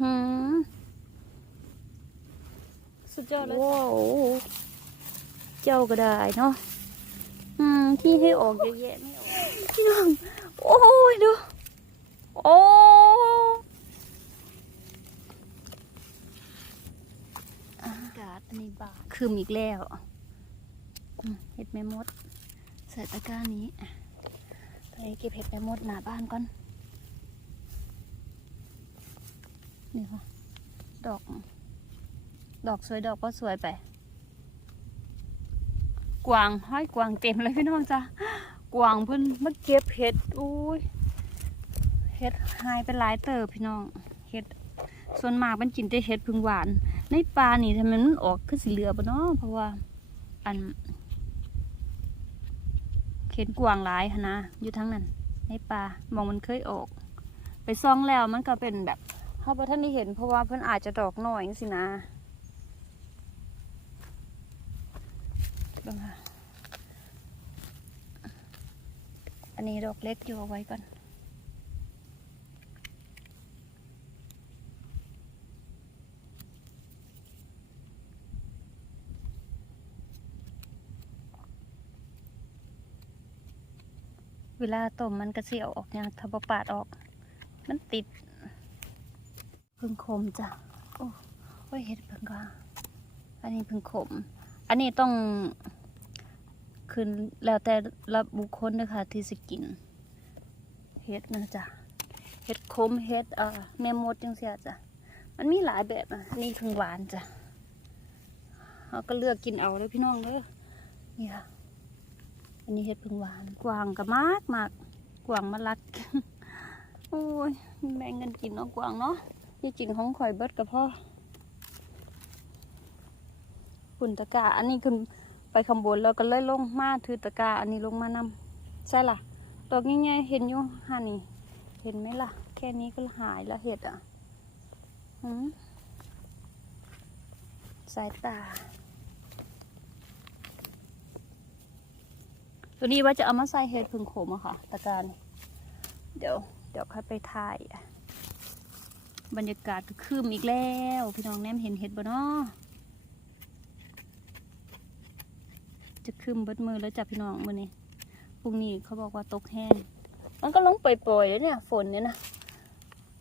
หือสุดยอดเลยว้าวเจ้าก็ได้เนาะอืมที่ให้ออกเยอะแยะไม่ออกพี่น้องโอ้ยดูโอ้อากาศอันนี้บาคืมอีกแล้วเห็ดแม่มดใส่ตะกร้านี้อะตอนนี้เก็บเห็ดแม่มดหน้าบ้านก่อน นี่ค่ะ ดอก ดอกสวยดอกก็สวยไป กวางห้อยกวางเต็มเลยพี่น้องจ้ะกวางเพิ่นมาเก็บเห็ดอุ้ยเห็ดหายไปหลายเติบพี่น้องเห็ดส่วนมากมันกินแต่เห็ดพึ่งหวาน ในปลานี่ทำไมมันออกคือสีเหลือปะเนาะเพราะว่าอันเห็นกวางหลายนนะอยู่ทั้งนั้น ในปลามองมันเคยออก ไปซ่องแล้วมันก็เป็นแบบ เขาบ่ท่านได้เห็นเพราะว่าเพิ่นอาจจะดอกน้อยจังสินะเบิ่งค่ะอันนี้ดอกเล็กอยู่เอาไว้ก่อนเวลาต้มมันกระเสียวออกยากถ้าบ่ปาดออก มันติด พึ่งขมจ้ะโอ้โอ้ยเห็ดพึ่งก็อันนี้พึ่งขม อันนี้ต้องคือแล้วแต่ละบุคคลเด้อค่ะที่สิกินเห็ดนะจ๊ะเห็ดขมเห็ดเอ่อแม่มดจังเสียจ้ะมันมีหลายแบบอะนี่พึ่งหวานจ้ะเราก็เลือกกินเอาเลยพี่น้องเด้อนี่ค่ะอันนี้เห็ดพึ่งหวานกวางก็มากมากกวางมารัก โอ้ยแบ่งกันกินเนาะกวางเนาะ ที่จริงของข่อยเบิดกับพ่อขุนตะก้าอันนี้คือไปข้างบนแล้วก็เลยลงมาถือตะก้าอันนี้ลงมานำใช่ล่ะดอกง่ายๆเห็นอยู่ฮานี่ เห็นไหมล่ะ แค่นี้ก็หายแล้วเห็ดอะหืมสายตา ตัวนี้ว่าจะเอามาใส่เห็ดพึ่งขมอะค่ะ ตะกานี่เดี๋ยว เดี๋ยวค่อยไปถ่ายอะ บรรยากาศก็คืมอีกแล้ว พี่น้องแนมเห็นเห็ดบ่เนาะจะคืมเบิดมือแล้วจ้ะพี่น้องมือนี้พรุ่งนี้เขาบอกว่าตกแห้งมันก็ลงปล่อยๆเลยเนี่ย ฝนเนี่ยนะ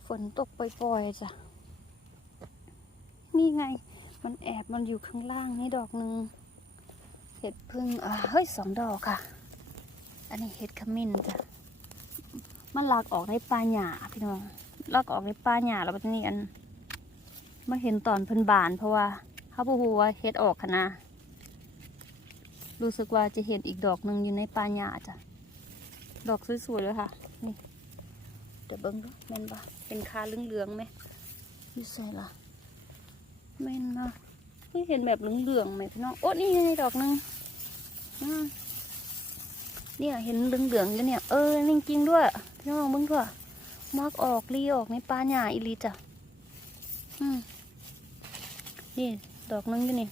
ฝนตกปล่อยๆจ้ะนี่ไง มันแอบมันอยู่ข้างล่างนี่ดอกหนึ่งเห็ดพึ่งอ่าเฮ้ยสองดอกค่ะ อันนี้เห็ดขมิ้นจ้ะมันลากออกในป่าหญ้าพี่น้อง ลากออกในป่าหญ้าแล้วบัดนี้อันมาเห็นตอนเพิ่นบาน เพราะว่าเขาบอกว่าเฮ็ดออกคะนะรู้สึกว่าจะเห็นอีกดอกหนึ่งอยู่ในป่าหญ้าจ้ะดอกสวยๆเลยค่ะ นี่เดี๋ยวเบิ้งดูแม่นปะเป็นคาเหลืองๆไหมนี่ใส่ละแม่นนะเฮ้ยเห็นแบบเหลืองๆไหมพี่น้องโอ้นี่ไงดอกหนึ่งเนี่ยเห็นเหลืองๆอยู่เนี่ยเออจริงๆด้วยพี่น้องเบิ่งด้วย มากออกรีออกในป่าหญ้าอีลีจ้ะนี่ ดอกนึงอยู่นี่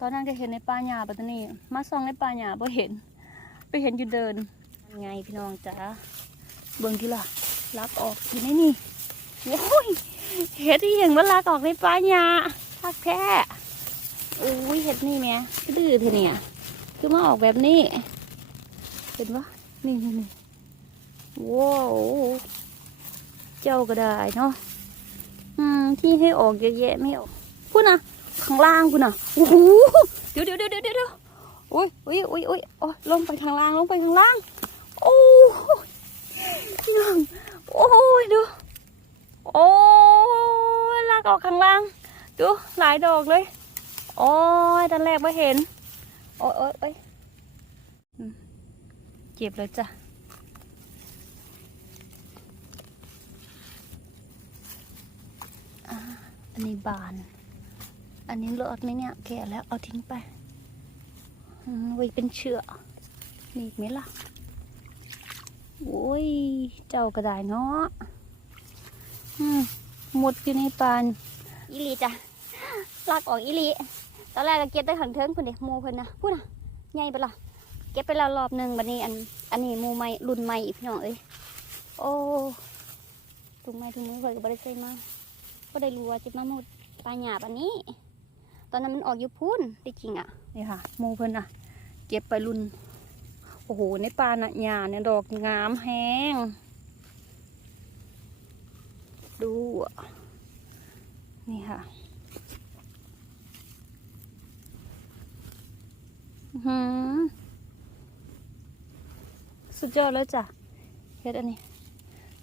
ตอนนั้นก็เห็นในป่าหญ้าปัตตานีมาส่องในป่าหญ้าบ่เห็น ไปเห็นอยู่เดินไงพี่น้องจ๋าเบิ่งที่ล่ะลักออกอยู่ในนี่โอ้ยเห็ดที่เห็นว่าลากออกในป่าหญ้าทักแท้โอ้ยเห็ดนี่แม่ก็ดื้อเธอเนี่ย คือมาออกแบบนี้ เห็นปะนี่นี่นี่ว้าวเจ้าก็ได้เนาะอืมที่ให้ออกเยอะแยะไม่ออกพูดนะข้างล่างพูดนะโอ้โหเดี๋ยวเดี๋ยวเดี๋ยวเดี๋ยวเดี๋ยวโอ้ยโอ้ยโอ้ยโอ้ยโอ้ยลงไปข้างล่างลงไปข้างล่าง โอ้ยพี่น้องโอ้ยดูโอ้ลากออกข้างล่างดูหลายดอกเลย โอ้ยตอนแรกไม่เห็น โอ้ยโอ้ยโอ้ยเก็บเลยจ้ะอันนี้บาน อันนี้รอดไหมเนี่ยแก่แล้วเอาทิ้งไปอืมไว้เป็นเชือกมีอีกไหมล่ะโอ้ย เจ้าก็ได้เนาะอืมหมดอยู่ในปานอีหลีจ้ะลากออกอีหลี อนแรกก็เก็บได้ขังเทิงเพิ่นเด็กโมเพิ่นนะพูดนะใหญ่ไปละเก็บไปแล้วรอบหนึ่งบัดนี้อันอันนี้มูใหม่รุ่นใหม่อีกพี่น้องเอ้ยโอ้ถุงไม้ถุงมือข่อยก็บ่ได้ใส่มาก็ได้รู้ว่าจะมาหมดปลาหยาบอันนี้ ตอนนั้นมันออกอยู่พุ่นที่จริงอะนี่ค่ะมูเพิ่นอะ เก็บไปรุ่นโอ้โหในปลาหนะหญ้าเนี่ยดอกงามแฮงดูอะนี่ค่ะ อื้อหือ สุดยอดแล้วจ้ะเฮ็ดอันนี้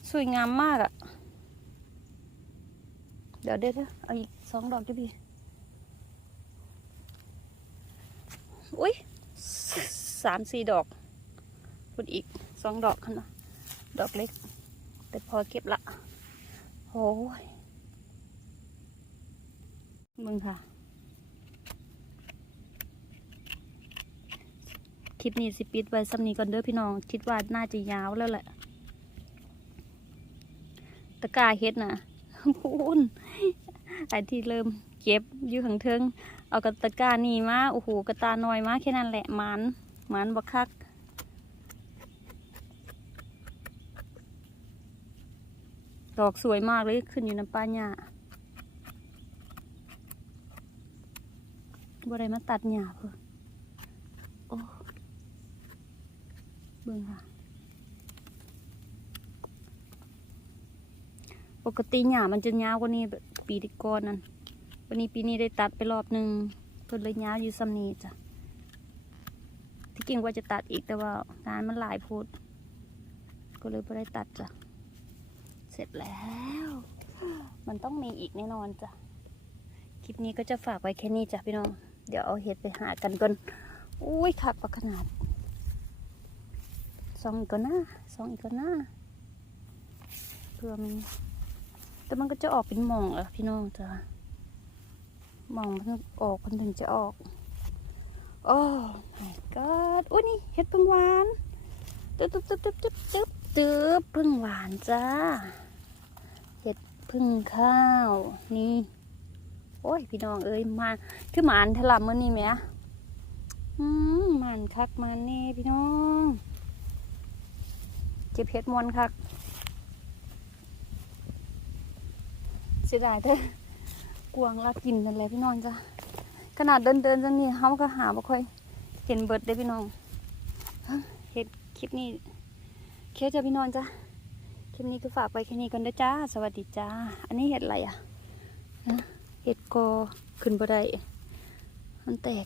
สวยงามมากอะ่ะ เดี๋ยวเดี๋ยวเดี๋ยวเอาอีกสองดอกจ้ะพี่ อุ้ยสามสี่ดอกพูดอีกสองดอกคันนะดอกเล็ก แต่พอเก็บละ โอ้ยมึงค่ะ ลิปนี้สิปิดไว้สำนีก่อนเด้อพี่น้อง คิดว่าน่าจะยาวแล้วแหละ ตะกาเฮ็ดนะพูนไอที่เริ่มเก็บอยู่ข้างเทิงเอากระตะกานี่มา โอ้โห กระตาน้อยมาแค่นั้นแหละมันมันบักคักดอกสวยมากเลยขึ้นอยู่น้ำป้าหญ้าบ่ได้มาตัดหญ้าเพื่อโอ้ เบิ่งค่ะ ปกติหญ้ามันจะยาวกว่านี้ปีที่ก่อนนั่นวันนี้ปีนี้ได้ตัดไปรอบหนึ่งเพิ่นเลยยาวอยู่ซ้ำนี้จ้ะที่จริงว่าจะตัดอีกแต่ว่างานมันหลายพูด ก็เลยไม่ได้ตัดจ้ะ เสร็จแล้ว มันต้องมีอีกแน่นอนจ้ะ คลิปนี้ก็จะฝากไว้แค่นี้จ้ะพี่น้อง เดี๋ยวเอาเห็ดไปหากันก่อน อุ้ยคักประขนาด สองอีกก่อนหน้าสองอีกก่อนหน้าเพื่อมีแต่มันก็จะออกเป็นหมองอะพี่น้องจ้ะหมองมันออกมันถึงจะออกโอ้ my god อุ้ยนี่เห็ดพึ่งหวานตึ๊บตึ๊บตึ๊บตึ๊บตึ๊บตึ๊บตึ๊บพึ่งหวานจ้าเห็ดพึ่งข้าวนี่โอ้ยพี่น้องเอ้ยมาคือหมานถล่มมื่อนี่แหมอืมหมานคักมันนี่พี่น้อง เก็บเห็ดมวนคักเสียดายเถอะกวางลากินนั่นแหละพี่น้องจ้ะขนาดเดินเดินๆจังนี่เขาก็หาบ่ค่อย เห็นเบิดได้พี่น้องเห็ดคลิปนี้เคจ้ะพี่น้องจ้ะคลิปนี้ก็ฝากไปแค่นี้ก่อนเด้อจ้า สวัสดีจ้า อันนี้เห็ดอะไรอะฮะเห็ดกอขึ้นบ่ได้มันแตก